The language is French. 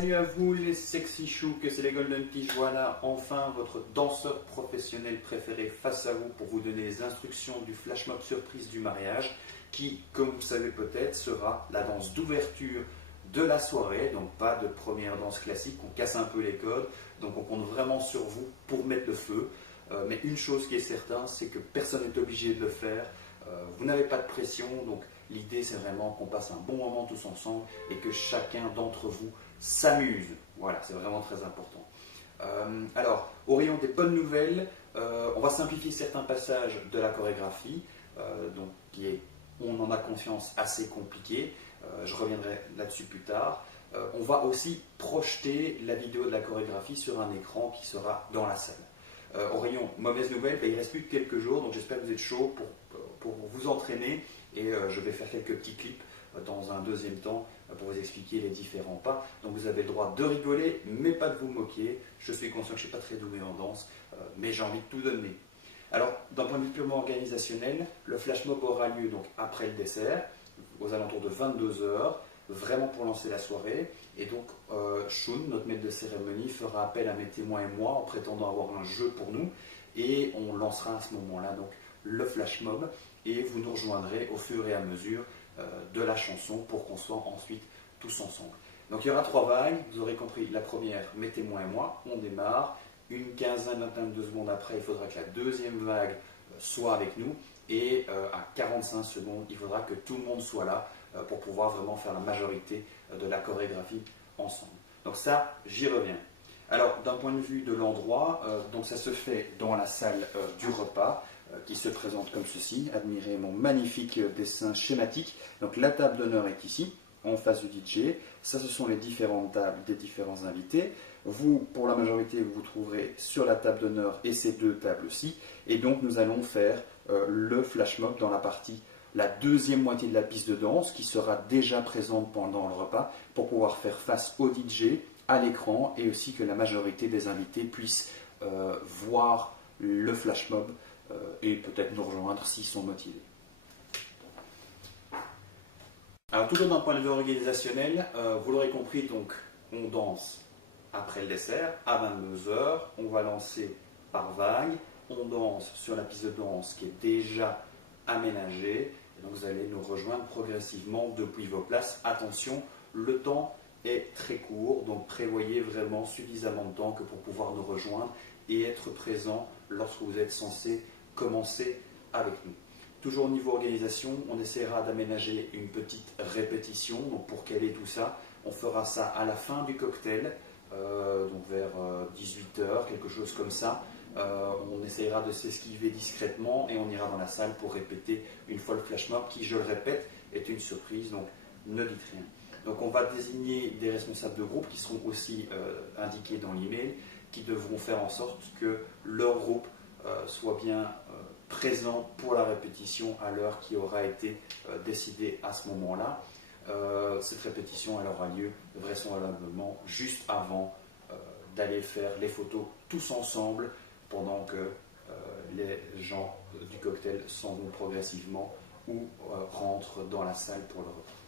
Salut à vous les sexy choux, que c'est les Golden Tish. Voilà enfin votre danseur professionnel préféré face à vous pour vous donner les instructions du flash mob surprise du mariage qui, comme vous le savez peut-être, sera la danse d'ouverture de la soirée. Donc pas de première danse classique, on casse un peu les codes, donc on compte vraiment sur vous pour mettre le feu. Mais une chose qui est certaine, c'est que personne n'est obligé de le faire. Vous n'avez pas de pression, donc l'idée c'est vraiment qu'on passe un bon moment tous ensemble et que chacun d'entre vous s'amuse. Voilà, c'est vraiment très important. Alors, au rayon des bonnes nouvelles, on va simplifier certains passages de la chorégraphie, donc qui est, on en a conscience, assez compliqué. Je reviendrai là-dessus plus tard. On va aussi projeter la vidéo de la chorégraphie sur un écran qui sera dans la salle. Au rayon mauvaise nouvelle, il ne reste plus que quelques jours, donc j'espère que vous êtes chaud pour vous entraîner et je vais faire quelques petits clips dans un deuxième temps pour vous expliquer les différents pas. Donc vous avez le droit de rigoler, mais pas de vous moquer. Je suis conscient que je ne suis pas très doué en danse, mais j'ai envie de tout donner. Alors, d'un point de vue purement organisationnel, le flash mob aura lieu donc après le dessert, aux alentours de 22 heures, vraiment pour lancer la soirée. Et donc, Shun, notre maître de cérémonie, fera appel à mes témoins et moi en prétendant avoir un jeu pour nous. Et on lancera à ce moment-là donc le flash mob. Et vous nous rejoindrez au fur et à mesure de la chanson pour qu'on soit ensuite tous ensemble. Donc il y aura 3 vagues, vous aurez compris, la première, mes témoins et moi, on démarre. Une quinzaine, vingtaine de secondes après, il faudra que la deuxième vague soit avec nous. Et à 45 secondes, il faudra que tout le monde soit là pour pouvoir vraiment faire la majorité de la chorégraphie ensemble. Donc ça, j'y reviens. Alors, d'un point de vue de l'endroit, donc ça se fait dans la salle du repas, qui se présente comme ceci. Admirez mon magnifique dessin schématique. Donc la table d'honneur est ici, en face du DJ. Ça, ce sont les différentes tables des différents invités. Vous, pour la majorité, vous vous trouverez sur la table d'honneur et ces deux tables-ci. Et donc, nous allons faire le flash mob dans la deuxième moitié de la piste de danse, qui sera déjà présente pendant le repas, pour pouvoir faire face au DJ, à l'écran, et aussi que la majorité des invités puissent voir le flash mob et peut-être nous rejoindre s'ils sont motivés. Alors toujours d'un point de vue organisationnel, vous l'aurez compris, donc on danse après le dessert à 22 heures, on va lancer par vague, on danse sur la piste de danse qui est déjà aménagée, et donc vous allez nous rejoindre progressivement depuis vos places. Attention, le temps est très court, donc prévoyez vraiment suffisamment de temps que pour pouvoir nous rejoindre et être présent lorsque vous êtes censé commencer avec nous. Toujours au niveau organisation, on essaiera d'aménager une petite répétition. Donc pour caler tout ça, on fera ça à la fin du cocktail, donc vers 18 h, quelque chose comme ça. On essaiera de s'esquiver discrètement et on ira dans la salle pour répéter une fois le flash mob qui, je le répète, est une surprise, donc ne dites rien. Donc on va désigner des responsables de groupe qui seront aussi indiqués dans l'email, qui devront faire en sorte que leur groupe soit bien présent pour la répétition à l'heure qui aura été décidée à ce moment-là. Cette répétition, elle aura lieu vraisemblablement juste avant d'aller faire les photos tous ensemble pendant que les gens du cocktail s'en vont progressivement ou rentrent dans la salle pour le repas.